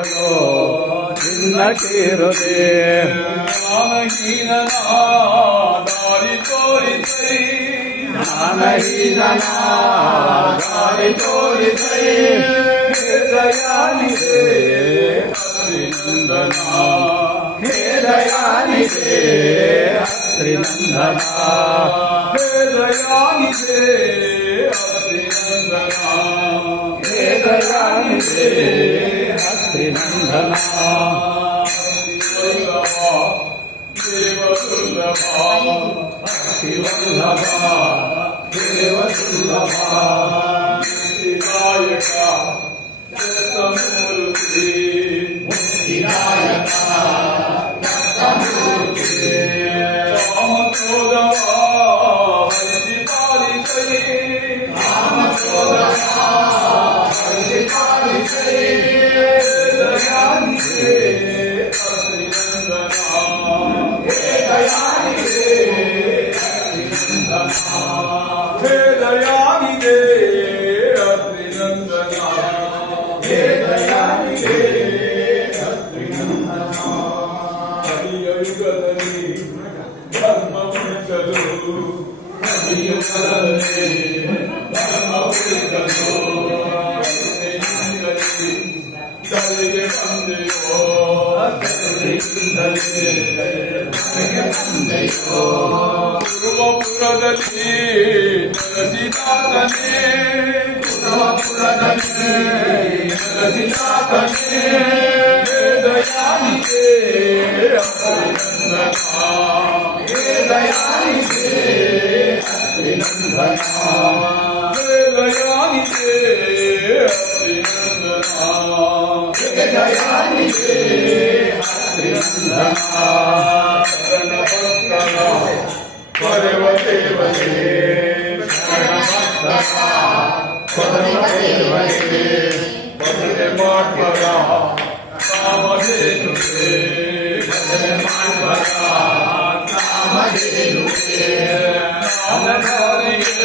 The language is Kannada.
ನಿನ್ನ ಕೇರುದೆ ಜ್ಞಾನಹೀನನ ದಾರಿ ತೋರಿಸೈ ಜ್ಞಾನಹೀನನ ದಾರಿ ತೋರಿಸೈ ಹೇ ದಯಾನಿಧಿ ಶ್ರೀನಂದನ ಹೇ ದಯಾನಿಧಿ ಶ್ರೀನಂದನ ಹೇ ದಯಾನಿಧಿ ಶ್ರೀನಂದನ ಹೇ ದಯಾನಿಧಿ ಶ್ರೀನಂದನ ದೇವದುರ್ಲಭ ಶಿವಲ್ಲಭ ದೇವದುರ್ಲಭ ಮುಕ್ತಿದಾಯಕ ದತ್ತಮೂರ್ತಿ ಮುಕ್ತಿದಾಯಕ ದತ್ತಮೂರ್ತಿ ಕಾಮಕ್ರೋಧವ ಹರಿಸಿ ಪಾಲಿಸೈ ಕಾಮಕ್ರೋಧವ ಹರಿಸಿ ಪಾಲಿಸೈ ದಯಾನಿಧಿ ಶ್ರೀನಂದನ ಹೇ ದಯಾನಿಧಿ ಶ್ರೀನಂದನ ಹೇ ದಯಾನಿಧಿ ಶ್ರೀನಂದನ ಹೇ ದಯಾನಿಧಿ ಶ್ರೀನಂದನ ಕಲಿಯುಗದಲ್ಲಿ ಧರ್ಮ ಉಳಿಸಲು ಕಲಿಯುಗದಲ್ಲಿ ಧರ್ಮ ಉಳಿಸಲು ಧರೆಗೆ ಬಂದೆಯೋ ಕಲಿಯುಗದಲ್ಲಿ ಧರೆಗೆ ಬಂದೆಯೋ ಪೂರ್ವಪುರದಲ್ಲಿ ನೆಲೆಸಿದಾತನೇ ಪುರದಲ್ಲಿ ನೆಲೆಸಿದಾತನೇ ಹೇ ದಯಾನಿಧಿ ಶ್ರೀನಂದನ ಹೇ ದಯಾನಿಧಿ ಶ್ರೀನಂದನ ಹೇ ದಯಾನಿಧಿ ಶ್ರೀನಂದನ ಹೇ ದಯಾನಿಧಿ ಶ್ರೀನಂದನ ಶರಣ ಭಕ್ತರ ಪರಮ ದೇವತೆ ಶರಣ ಭಕ್ತರ ಪರಮ ದೇವತೆ ಭಜನೆ ಮಾಡ್ಬರ ಕಾಮಧೇನುವೆ ಭಜನೆ ಮಾಡುವರ ಕಾಮಧೇನುವೆ ನಾಮಧಾರಿಗೆ